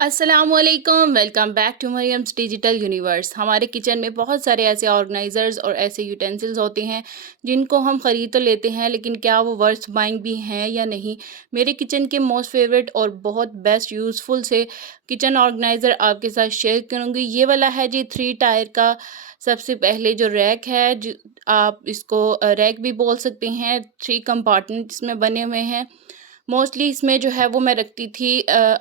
अस्सलामुअलैकुम, welcome back to Mariyam's digital universe. हमारे kitchen में बहुत सारे ऐसे ऑर्गेनाइज़र्स और ऐसे यूटेंसिल्स होते हैं जिनको हम ख़रीद तो लेते हैं, लेकिन क्या वो वर्थ बाइंग भी हैं या नहीं। मेरे किचन के मोस्ट फेवरेट और बहुत बेस्ट यूज़फुल से किचन ऑर्गेनाइज़र आपके साथ शेयर करूँगी। ये वाला है जी 3 टायर का। सबसे पहले जो रैक है, आप इसको रैक भी बोल सकते हैं। 3 कंपार्टमेंट्स में बने हुए हैं। मोस्टली इसमें जो है वो मैं रखती थी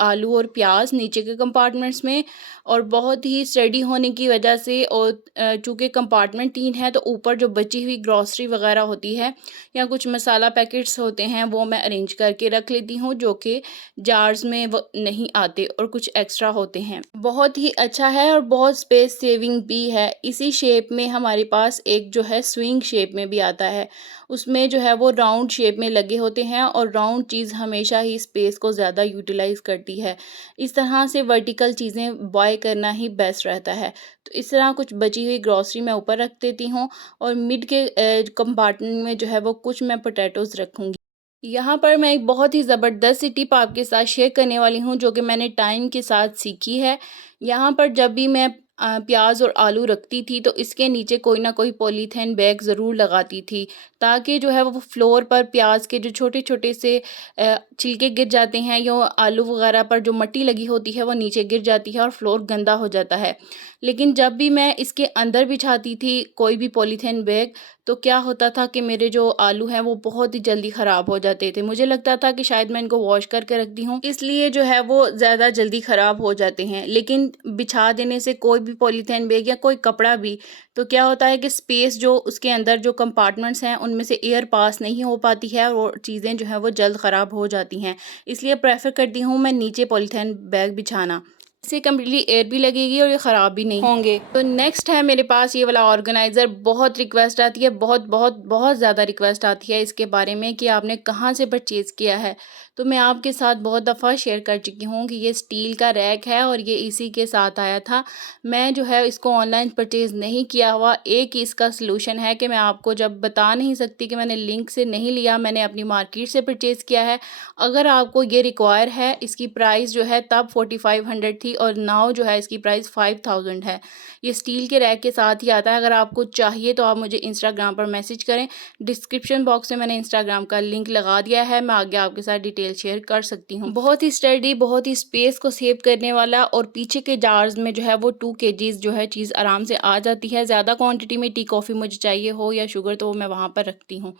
आलू और प्याज नीचे के कंपार्टमेंट्स में। और बहुत ही स्टडी होने की वजह से और चूँकि कंपार्टमेंट 3 है, तो ऊपर जो बची हुई ग्रॉसरी वगैरह होती है या कुछ मसाला पैकेट्स होते हैं, वो मैं अरेंज करके रख लेती हूँ, जो कि जार्स में वो नहीं आते और कुछ एक्स्ट्रा होते हैं। बहुत ही अच्छा है और बहुत स्पेस सेविंग भी है। इसी शेप में हमारे पास एक जो है स्विंग शेप में भी आता है। उसमें जो है वो राउंड शेप में लगे होते हैं और राउंड चीज़ हमेशा ही स्पेस को ज़्यादा यूटिलाइज़ करती है। इस तरह से वर्टिकल चीज़ें बाय करना ही बेस्ट रहता है। तो इस तरह कुछ बची हुई ग्रॉसरी मैं ऊपर रख देती हूँ और मिड के कंपार्टमेंट में जो है वो कुछ मैं पोटैटोज़ रखूँगी। यहाँ पर मैं एक बहुत ही ज़बरदस्त सी टिप आपके साथ शेयर करने वाली हूँ, जो कि मैंने टाइम के साथ सीखी है। यहाँ पर जब भी मैं प्याज और आलू रखती थी, तो इसके नीचे कोई ना कोई पॉलीथीन बैग ज़रूर लगाती थी, ताकि जो है वो फ्लोर पर प्याज के जो छोटे-छोटे से छिलके गिर जाते हैं, या आलू वगैरह पर जो मिट्टी लगी होती है वो नीचे गिर जाती है और फ्लोर गंदा हो जाता है। लेकिन जब भी मैं इसके अंदर बिछाती थी कोई भी पॉलीथीन बैग, तो क्या होता था कि मेरे जो आलू हैं वो बहुत ही जल्दी ख़राब हो जाते थे। मुझे लगता था कि शायद मैं इनको वॉश करके रखती हूँ, इसलिए जो है वो ज़्यादा जल्दी ख़राब हो जाते हैं। लेकिन बिछा देने से कोई भी पॉलीथीन बैग या कोई कपड़ा भी, तो क्या होता है कि स्पेस जो उसके अंदर जो कंपार्टमेंट्स हैं उनमें से एयर पास नहीं हो पाती है और चीज़ें जो हैं वो जल्द ख़राब हो जाती हैं। इसलिए प्रेफ़र करती हूँ मैं नीचे पॉलीथीन बैग बिछाना। इससे कम्प्लीटली एयर भी लगेगी और ये ख़राब भी नहीं होंगे। तो नेक्स्ट है मेरे पास ये वाला ऑर्गेनाइज़र। बहुत रिक्वेस्ट आती है, बहुत ज़्यादा रिक्वेस्ट आती है इसके बारे में कि आपने कहाँ से परचेज़ किया है। तो मैं आपके साथ बहुत दफ़ा शेयर कर चुकी हूँ कि ये स्टील का रैक है और ये इसी के साथ आया था। मैं जो है इसको ऑनलाइन परचेज़ नहीं किया हुआ। एक ही इसका सॉल्यूशन है कि मैं आपको जब बता नहीं सकती कि मैंने लिंक से नहीं लिया, मैंने अपनी मार्केट से परचेज़ किया है। अगर आपको ये रिक्वायर है, इसकी प्राइस जो है तब 4500 थी और नाउ जो है इसकी प्राइस 5000 है। ये स्टील के रैक के साथ ही आता है। अगर आपको चाहिए तो आप मुझे इंस्टाग्राम पर मैसेज करें। डिस्क्रिप्शन बॉक्स में मैंने इंस्टाग्राम का लिंक लगा दिया है, मैं आगे आपके साथ डिटेल शेयर कर सकती हूँ। बहुत ही स्टडी, बहुत ही स्पेस को सेव करने वाला और पीछे के जार्स में जो है वो 2 केजीज़ जो है चीज़ आराम से आ जाती है। ज़्यादा क्वांटिटी में टी कॉफ़ी मुझे चाहिए हो या शुगर, तो वो मैं वहाँ पर रखती हूँ।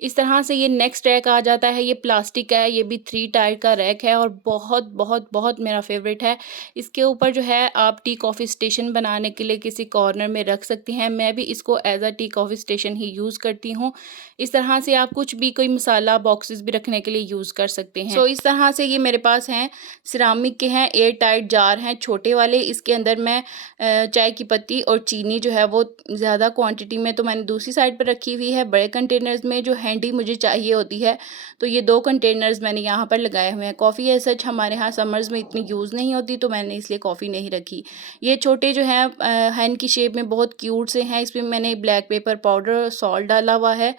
इस तरह से ये नेक्स्ट रैक आ जाता है। ये प्लास्टिक का है, ये भी 3 टायर का रैक है और बहुत बहुत बहुत मेरा फेवरेट है। इसके ऊपर जो है आप टी कॉफ़ी स्टेशन बनाने के लिए किसी कॉर्नर में रख सकते हैं। मैं भी इसको as a tea coffee station he use करती हूँ। इस तरह से आप कुछ भी कोई मसाला बॉक्सेस भी रखने के लिए यूज़ कर सकते हैं। सो इस तरह से ये मेरे पास हैं, सिरामिक के हैं, एयर टाइट जार हैं छोटे वाले। इसके अंदर मैं चाय की पत्ती और चीनी जो है वो ज़्यादा क्वांटिटी में तो मैंने दूसरी साइड पर रखी हुई है। बड़े कंटेनर्स में जो हैंडी मुझे चाहिए होती है, तो ये 2 कंटेनर्स मैंने यहाँ पर लगाए हुए हैं। कॉफ़ी एज़ सच हमारे यहाँ समर्स में इतनी यूज़ नहीं होती, तो मैंने इसलिए कॉफ़ी नहीं रखी। ये छोटे जो हैं हैंड की शेप में बहुत क्यूट से हैं। इसमें मैंने ब्लैक पेपर पाउडर, सॉल्ट डाला हुआ है।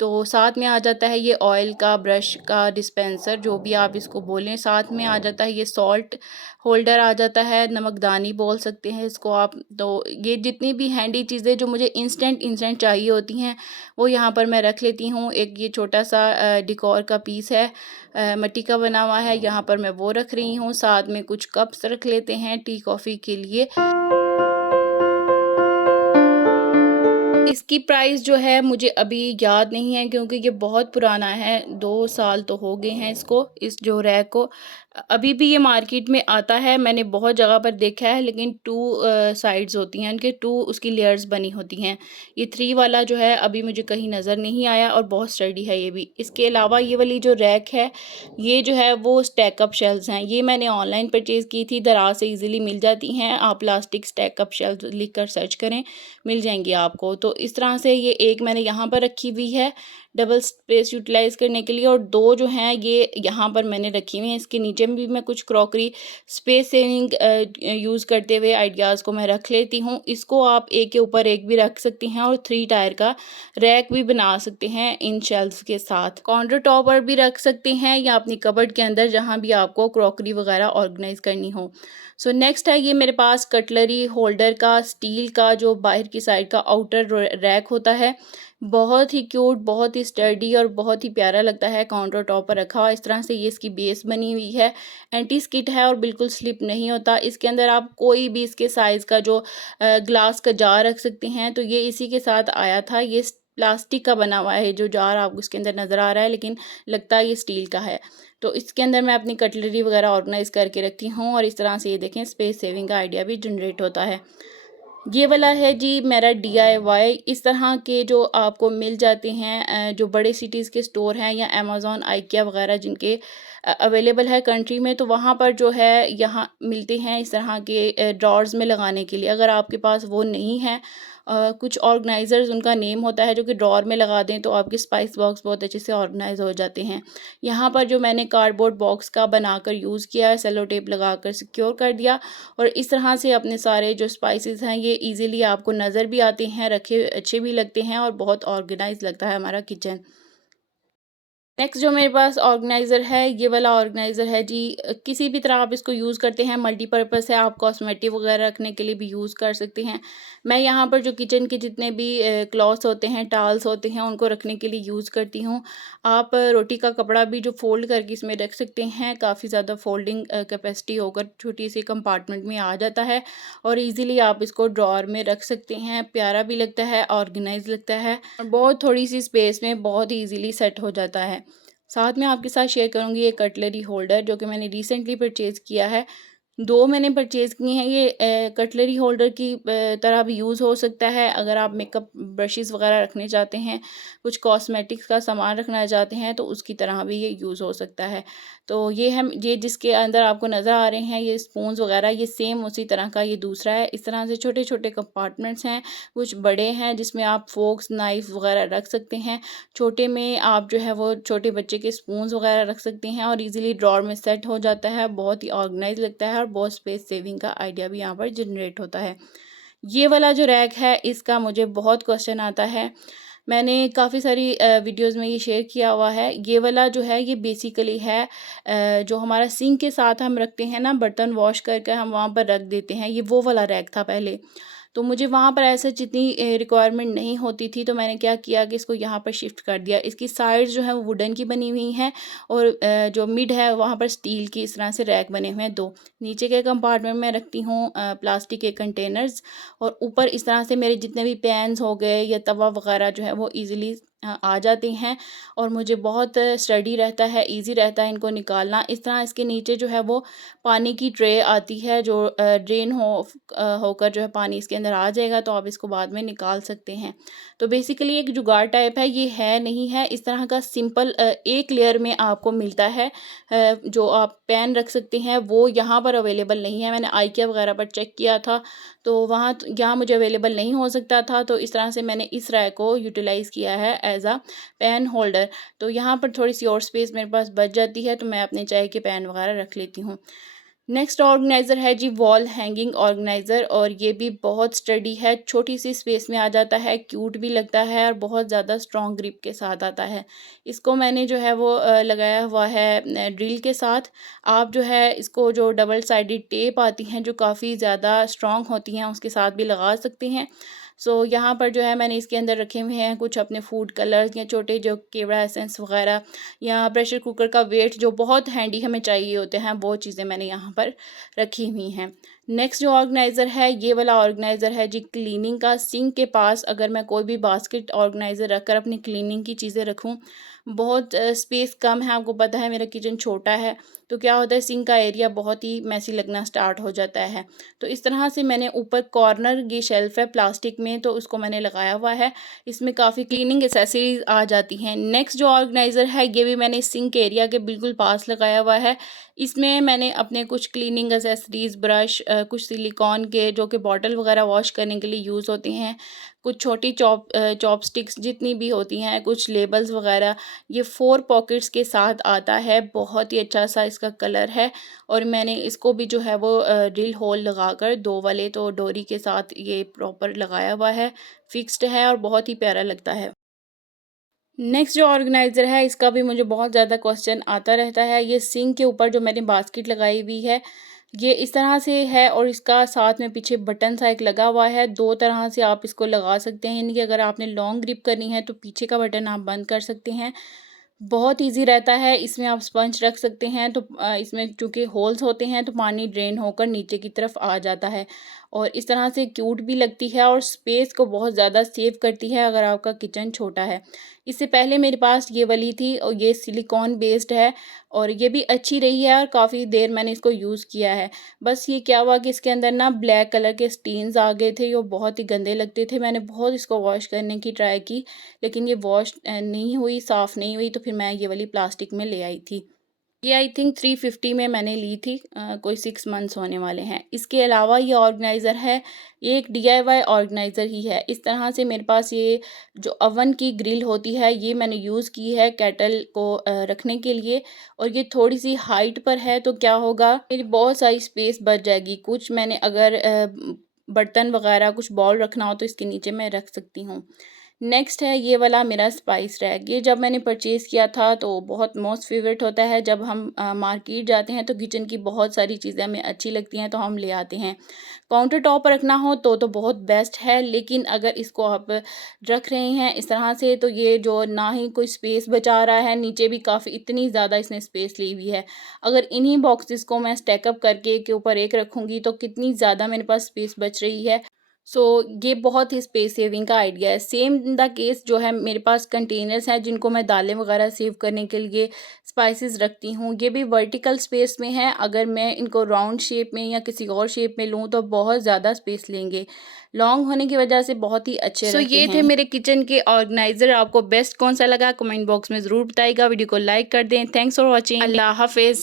तो साथ में आ जाता है ये ऑयल का, ब्रश का डिस्पेंसर, जो भी आप इसको बोलें। साथ में आ जाता है ये सॉल्ट होल्डर आ जाता है, नमकदानी बोल सकते हैं इसको आप। तो ये जितनी भी हैंडी चीज़ें जो मुझे इंस्टेंट चाहिए होती हैं, वो यहाँ पर मैं रख लेती हूँ। एक ये छोटा-सा डेकोर का पीस है, मिट्टी का बना हुआ है, यहाँ पर मैं वो रख रही हूँ। साथ में कुछ कप्स रख लेते हैं टी कॉफ़ी के लिए। इसकी प्राइस जो है मुझे अभी याद नहीं है, क्योंकि ये बहुत पुराना है, 2 साल तो हो गए हैं इसको, इस जो रैक को। अभी भी ये मार्केट में आता है, मैंने बहुत जगह पर देखा है, लेकिन 2 साइड्स होती हैं उनके, 2 उसकी लेयर्स बनी होती हैं। ये 3 वाला जो है अभी मुझे कहीं नज़र नहीं आया और बहुत स्टडी है ये भी। इसके अलावा ये वाली जो रैक है, ये जो है वो स्टैक-अप शेल्व्स हैं। ये मैंने ऑनलाइन परचेज़ की थी, दराज से ईज़िली मिल जाती हैं। आप प्लास्टिक स्टैक-अप शेल्व्स लिख कर सर्च करें, मिल जाएँगी आपको। तो इस तरह से ये एक मैंने यहाँ पर रखी हुई है। डबल स्पेस यूटिलाइज़ करने के लिए, और 2 जो हैं ये यहाँ पर मैंने रखी हुई हैं। इसके नीचे में भी मैं कुछ क्रॉकरी स्पेस सेविंग यूज़ करते हुए आइडियाज़ को मैं रख लेती हूँ। इसको आप एक के ऊपर एक भी रख सकती हैं और 3 टायर का रैक भी बना सकते हैं इन शेल्फ्स के साथ। काउंटर टॉप पर भी रख सकते हैं या अपनी कबर्ड के अंदर जहाँ भी आपको क्रॉकरी वगैरह ऑर्गेनाइज़ करनी हो। सो नेक्स्ट है ये मेरे पास कटलरी होल्डर का स्टील का जो बाहर की साइड का आउटर रैक होता है। बहुत ही क्यूट, बहुत ही स्टर्डी और बहुत ही प्यारा लगता है काउंटर टॉप पर रखा हुआ। इस तरह से ये इसकी बेस बनी हुई है। एंटी स्किड है और बिल्कुल स्लिप नहीं होता। इसके अंदर आप कोई भी इसके साइज़ का जो ग्लास का जार रख सकते हैं, तो ये इसी के साथ आया था। ये प्लास्टिक का बना हुआ है जो जार आपको इसके अंदर नज़र आ रहा है, लेकिन लगता है ये स्टील का है। तो इसके अंदर मैं अपनी कटलरी वगैरह ऑर्गेनाइज़ करके रखती हूँ और इस तरह से ये देखें स्पेस सेविंग का आइडिया भी जनरेट होता है। ये वाला है जी मेरा डीआईवाई। इस तरह के जो आपको मिल जाते हैं जो बड़े सिटीज़ के स्टोर हैं या अमेज़न, आइकिया वगैरह जिनके अवेलेबल है कंट्री में, तो वहाँ पर जो है यहाँ मिलते हैं इस तरह के ड्रॉर्स में लगाने के लिए। अगर आपके पास वो नहीं है, कुछ ऑर्गेनाइज़र्स उनका नेम होता है जो कि ड्रॉर में लगा दें तो आपके स्पाइस बॉक्स बहुत अच्छे से ऑर्गेनाइज़ हो जाते हैं। यहाँ पर जो मैंने कार्डबोर्ड बॉक्स का बनाकर यूज़ किया है, सेलो टेप लगाकर सिक्योर कर दिया, और इस तरह से अपने सारे जो स्पाइसेस हैं ये इजीली आपको नज़र भी आते हैं, रखे अच्छे भी लगते हैं और बहुत ऑर्गेनाइज लगता है हमारा किचन। नेक्स्ट जो मेरे पास ऑर्गेनाइज़र है, ये वाला ऑर्गेनाइज़र है जी। किसी भी तरह आप इसको यूज़ करते हैं, मल्टीपर्पज़ है, आप कॉस्मेटिक वगैरह रखने के लिए भी यूज़ कर सकते हैं। मैं यहाँ पर जो किचन के जितने भी क्लॉथ्स होते हैं, टावल्स होते हैं, उनको रखने के लिए यूज़ करती हूँ। आप रोटी का कपड़ा भी जो फ़ोल्ड करके इसमें रख सकते हैं, काफ़ी ज़्यादा फ़ोल्डिंग कैपेसिटी होकर छोटी सी कंपार्टमेंट में आ जाता है और ईज़िली आप इसको ड्रॉअर में रख सकते हैं। प्यारा भी लगता है, ऑर्गेनाइज़ लगता है और बहुत थोड़ी सी स्पेस में बहुत ईज़िली सेट हो जाता है। साथ में आपके साथ शेयर करूँगी ये कटलरी होल्डर जो कि मैंने रिसेंटली परचेज़ किया है। 2 मैंने परचेज़ किए हैं। ये कटलरी होल्डर की तरह भी यूज़ हो सकता है अगर आप मेकअप ब्रशेज़ वग़ैरह रखने चाहते हैं, कुछ कॉस्मेटिक्स का सामान रखना चाहते हैं, तो उसकी तरह भी ये यूज़ हो सकता है। तो ये जिसके अंदर आपको नज़र आ रहे हैं ये स्पून्स वग़ैरह, ये सेम उसी तरह का ये दूसरा है। इस तरह से छोटे-छोटे कंपार्टमेंट्स हैं, कुछ बड़े हैं जिसमें आप फ़ोर्क्स, नाइफ़ वग़ैरह रख सकते हैं। छोटे में आप जो है वो छोटे बच्चे के स्पून्स वग़ैरह रख सकते हैं और ईज़िली ड्रॉअर में सेट हो जाता है, बहुत ही ऑर्गेनाइज़ लगता है और बहुत स्पेस सेविंग का आइडिया भी यहाँ पर जनरेट होता है। ये वाला जो रैक है इसका मुझे बहुत क्वेश्चन आता है। मैंने काफ़ी सारी वीडियोज़ में ये शेयर किया हुआ है। ये वाला जो है ये बेसिकली है जो हमारा सिंक के साथ हम रखते हैं ना, बर्तन वॉश करके हम वहाँ पर रख देते हैं, ये वो वाला रैक था पहले। तो मुझे वहाँ पर ऐसा जितनी रिक्वायरमेंट नहीं होती थी, तो मैंने क्या किया कि इसको यहाँ पर शिफ्ट कर दिया। इसकी साइड्स जो है वो वुडन की बनी हुई हैं और जो मिड है वहाँ पर स्टील की इस तरह से रैक बने हुए हैं 2। नीचे के कंपार्टमेंट में रखती हूँ प्लास्टिक के कंटेनर्स, और ऊपर इस तरह से मेरे जितने भी पैन्स हो गए या तवा वगैरह जो है वो ईज़िली आ जाते हैं और मुझे बहुत स्टडी रहता है, ईज़ी रहता है इनको निकालना। इस तरह इसके नीचे जो है वो पानी की ट्रे आती है जो ड्रेन होकर जो है पानी इसके अंदर आ जाएगा, तो आप इसको बाद में निकाल सकते हैं। तो बेसिकली एक जुगाड़ टाइप है, ये है नहीं है, इस तरह का सिंपल एक लेयर में आपको मिलता है। जो आप पैन रख सकते हैं वो यहाँ पर अवेलेबल नहीं है। मैंने आइकिया वगैरह पर चेक किया था, तो वहाँ यहाँ मुझे अवेलेबल नहीं हो सकता था, तो इस तरह से मैंने इस रैक को यूटिलाइज़ किया है एज़ अ पेन होल्डर। तो यहाँ पर थोड़ी-सी और स्पेस मेरे पास बच जाती है, तो मैं अपने चाय के पेन वगैरह रख लेती हूँ। नेक्स्ट ऑर्गेनाइज़र है जी वॉल हैंगिंग ऑर्गेनाइज़र, और ये भी बहुत स्टडी है, छोटी-सी स्पेस में आ जाता है, क्यूट भी लगता है और बहुत ज़्यादा स्ट्रॉन्ग ग्रिप के साथ आता है। इसको मैंने जो है वो लगाया हुआ है ड्रिल के साथ। आप जो है इसको जो डबल साइडेड टेप आती हैं जो काफ़ी ज़्यादा स्ट्रॉन्ग होती हैं उसके साथ भी लगा सकते हैं। सो यहाँ पर जो है मैंने इसके अंदर रखे हुए हैं कुछ अपने फूड कलर्स या छोटे जो केवड़ा एसेंस वगैरह या प्रेशर कुकर का वेट जो बहुत हैंडी हमें चाहिए होते हैं, वो चीज़ें मैंने यहाँ पर रखी हुई हैं। नेक्स्ट जो ऑर्गेनाइज़र है ये वाला ऑर्गेनाइज़र है जी क्लीनिंग का। सिंक के पास अगर मैं कोई भी बास्केट ऑर्गेनाइज़र रखकर अपनी क्लीनिंग की चीज़ें रखूँ, बहुत स्पेस कम है, आपको पता है मेरा किचन छोटा है, तो क्या होता है सिंक का एरिया बहुत ही मैसी लगना स्टार्ट हो जाता है। तो इस तरह से मैंने ऊपर कॉर्नर ये शेल्फ है प्लास्टिक में, तो उसको मैंने लगाया हुआ है। इसमें काफ़ी क्लीनिंग एक्सेसरीज आ जाती हैं। नेक्स्ट जो ऑर्गेनाइज़र है ये भी मैंने सिंक एरिया के बिल्कुल पास लगाया हुआ है। इसमें मैंने अपने कुछ क्लीनिंग एक्सेसरीज ब्रश कुछ सिलिकॉन के जो कि बॉटल वगैरह वॉश करने के लिए यूज़ होते हैं, कुछ छोटी चॉपस्टिक्स जितनी भी होती हैं, कुछ लेबल्स वगैरह। ये 4 पॉकेट्स के साथ आता है, बहुत ही अच्छा सा इसका कलर है। और मैंने इसको भी जो है वो ड्रिल होल लगाकर 2 वाले तो डोरी के साथ ये प्रॉपर लगाया हुआ है, फिक्स्ड है और बहुत ही प्यारा लगता है। नेक्स्ट जो ऑर्गेनाइज़र है इसका भी मुझे बहुत ज़्यादा क्वेश्चन आता रहता है। ये सिंक के ऊपर जो मैंने बास्केट लगाई हुई है, ये इस तरह से है और इसका साथ में पीछे बटन सा एक लगा हुआ है। 2 तरह से आप इसको लगा सकते हैं, यानी कि अगर आपने लॉन्ग ग्रिप करनी है तो पीछे का बटन आप बंद कर सकते हैं। बहुत ईज़ी रहता है, इसमें आप स्पंज रख सकते हैं तो इसमें चूँकि होल्स होते हैं तो पानी ड्रेन होकर नीचे की तरफ आ जाता है। और इस तरह से क्यूट भी लगती है और स्पेस को बहुत ज़्यादा सेव करती है अगर आपका किचन छोटा है। इससे पहले मेरे पास ये वाली थी और ये सिलिकॉन बेस्ड है और ये भी अच्छी रही है और काफ़ी देर मैंने इसको यूज़ किया है। बस ये क्या हुआ कि इसके अंदर ना ब्लैक कलर के स्टेन्स आ गए थे, जो बहुत ही गंदे लगते थे। मैंने बहुत इसको वॉश करने की ट्राई की, लेकिन ये वॉश नहीं हुई, साफ़ नहीं हुई, तो फिर मैं ये वाली प्लास्टिक में ले आई थी। ये आई थिंक 350 में मैंने ली थी, कोई 6 मंथ्स होने वाले हैं। इसके अलावा ये ऑर्गेनाइज़र है, ये एक डीआईवाई ऑर्गेनाइज़र ही है। इस तरह से मेरे पास ये जो ओवन की ग्रिल होती है, ये मैंने यूज़ की है केटल को रखने के लिए और ये थोड़ी-सी हाइट पर है, तो क्या होगा मेरी बहुत सारी स्पेस बच जाएगी। कुछ मैंने अगर बर्तन वग़ैरह कुछ बाउल रखना हो तो इसके नीचे मैं रख सकती हूँ। नेक्स्ट है ये वाला मेरा स्पाइस रैक। ये जब मैंने परचेज़ किया था तो बहुत मोस्ट फ़ेवरेट होता है। जब हम मार्केट जाते हैं तो किचन की बहुत सारी चीज़ें हमें अच्छी लगती हैं तो हम ले आते हैं। काउंटर टॉप पर रखना हो तो बहुत बेस्ट है, लेकिन अगर इसको आप रख रहे हैं इस तरह से तो ये जो ना ही कोई स्पेस बचा रहा है, नीचे भी काफ़ी इतनी ज़्यादा इसने स्पेस ली हुई है। अगर इन्हीं बॉक्सेस को मैं स्टैक अप करके एक के ऊपर एक रखूँगी तो कितनी ज़्यादा मेरे पास स्पेस बच रही है। सो ये बहुत ही स्पेस सेविंग का आइडिया है। सेम इन द केस जो है मेरे पास कंटेनर्स हैं जिनको मैं दालें वगैरह सेव करने के लिए स्पाइसेस रखती हूँ। ये भी वर्टिकल स्पेस में है, अगर मैं इनको राउंड शेप में या किसी और शेप में लूँ तो बहुत ज़्यादा स्पेस लेंगे। लॉन्ग होने की वजह से बहुत ही अच्छे रहते ये थे हैं। मेरे किचन के ऑर्गेनाइज़र। आपको बेस्ट कौन सा लगा कमेंट बॉक्स में ज़रूर बताइएगा। वीडियो को लाइक कर दें। Thanks for watching. अल्लाह हाफ़िज़।